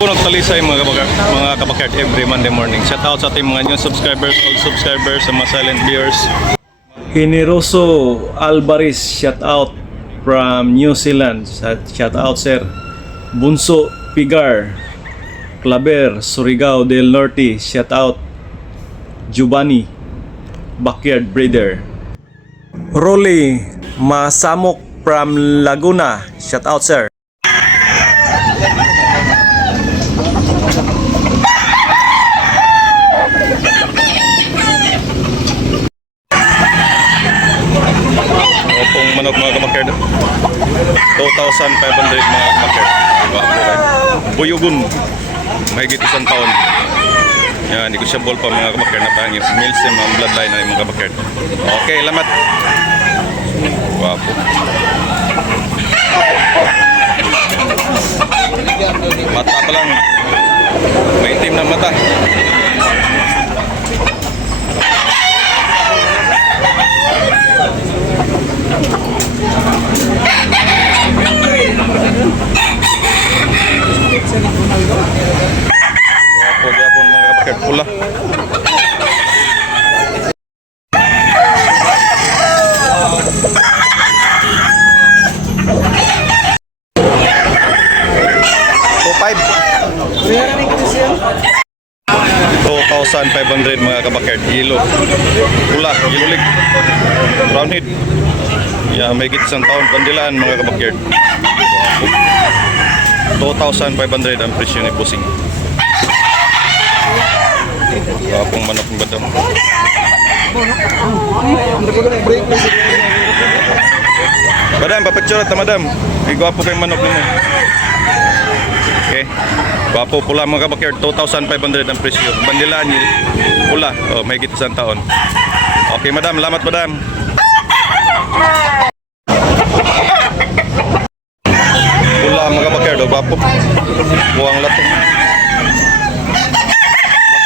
Punong talisay mga kabakar, mga kabakart every Monday morning. Shout out sa ating mga new subscribers, old subscribers, sa mga silent viewers. Generoso Alvarez, shout out from New Zealand. Shout out sir. Bunso Pigar, Claver, Surigao del Norte, shout out. Giovanni, Backyard Breeder. Rolly Masamok from Laguna, shout out sir. Manok mga kamakerd. 2,500 mga kamakerd. Diba? Okay. Buyugun. Mahigit isang taon. Yan, negotiable pa mga kamakerd na pangyo. Milsim ang bloodline na mga kamakerd. Okay, lamat. Wapo. Mata pa lang. May itim na mata. Wapo gyapon mga kamakerd. Pula. Two five. 2,500 mga kabakerd. Yellow. Pula. Yellow leg. Brown head. Yeah, may git isang taon. Bandilaan mga kabakerd. 2,500 ang presyo ni Pusing. Kapong manok ng badam. Madam, papicture ta madam. Ay gwapo kay manok nimo. Gwapo pula mga kabakyer, 2,500 ang presyo. Bandilaan niya, pula. Oh, may git isang taon. Okay, madam. Lamat, madam. Pula mga kabakyer, do gwapo. Buwang latong.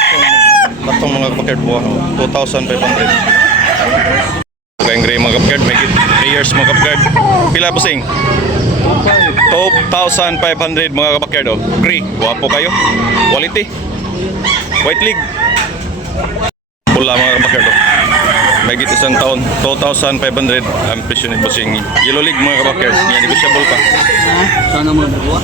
Latong, latong mga kabakyer, buwang. oh. 2,500. Kayong gray mga kapgard, may 3 years mga kapgard. Pila busing? 2,500 mga kapgard. Oh. Gray, guwapo kayo. Quality. White league. Pula mga kapgard. Oh. May git isang taon. 2,500 ang presyo ni busing. Yellow league mga kapgard. Yan, negotiable pa. Sana mo buwa.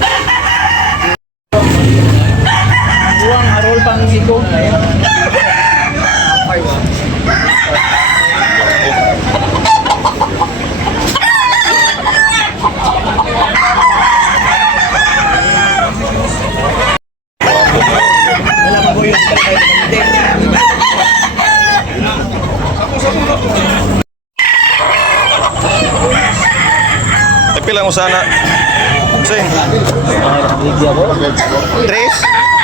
Sana? Ko. 3?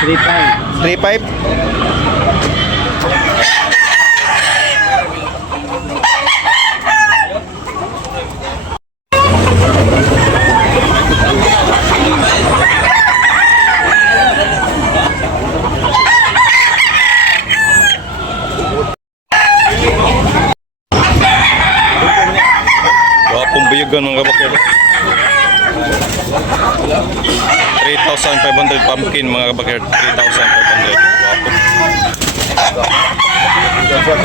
3-5. 3,500? Wapong biyugan mga kapakir. 3,500 pumpkin mga kapakir. 3,500. Wapo.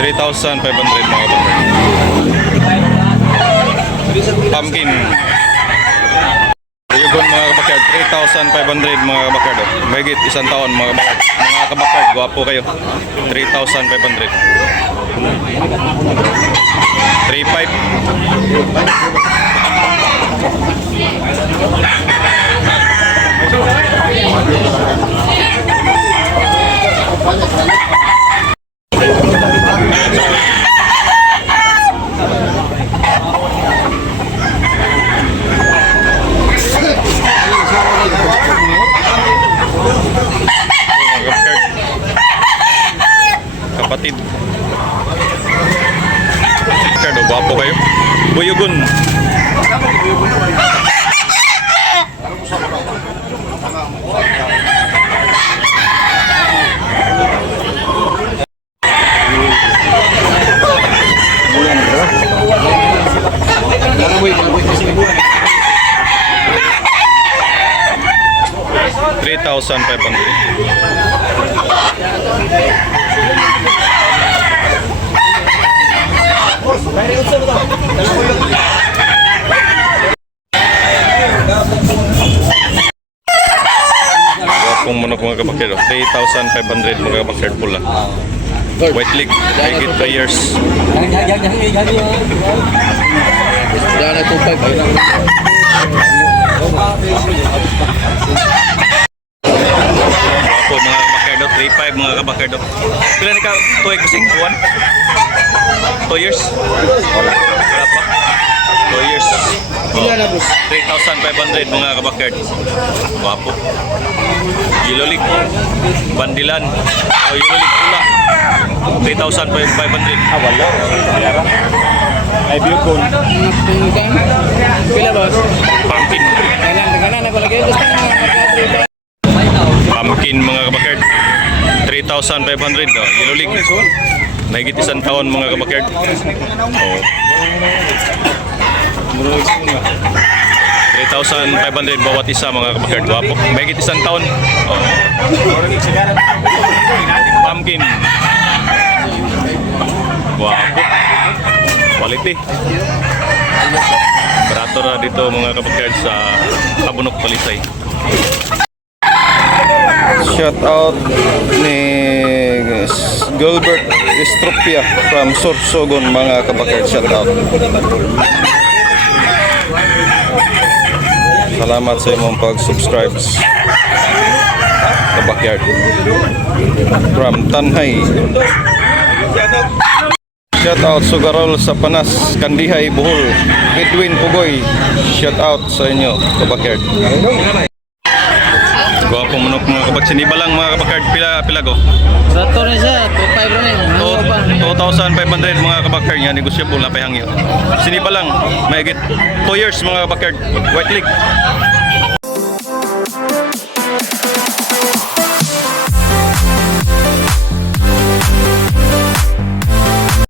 3,500 mga kapakir. Pumpkin. Biyugan mga kapakir. 3,500 mga kapakir. Mahigit isang taon mga kapakir. Mga kapakir, gwapo kayo. 3,500. 3,500. Ricardo, gwapo kayo. Buyugon. 3,500. Wapong manok mga kabakir. 3,500 mga kabakir pula. White leg, higit 3 years. Jangan, jangan, jangan, jangan, jangan. Jangan ada tumpag. Wapo mga kabakir 3,500 mga kabakir Pila ni ka tuway kusing buwan? 2 years? Wala pa. 2 years. Oh, 3,500 mga kabakir. Wapo. Yilolik. Bandilan. O yilolik pula. 3,500. Ah, wala. Ay, Bukon. Pila bos? Pumpkin. Kanan, kanan ako lagi. Gusto. Pumpkin mga kabakard. 3,500 no. Yilolik. Mahigit isang taon mga kabakard. Oh. 3,500 bawat isa mga kabakard. Wapo. Mahigit isang taon. Oh. Pumpkin. Wapo. Quality. Barato na dito mga kabakard sa Kabunok Palisay. Shout out ni Gilbert Estropia from Sorsogon mga kabakit. Shout out. Salamat sa imong pag-subscribe sa backyard. From Tanhay. Shout out Sugarol sa Panas, Kandihay, Bohol. Edwin Pugoy. Shout out sa inyo, kabakard. Gwapong manok mga kabak. Siniba lang mga kabakard. Pila, pila go? Rato na siya. 2.5 rin eh. Ano pa? 2,500 mga kabakard nga. Negosyable na pahangyo. Siniba lang. Mahigit 2 years mga kabakard. White leg.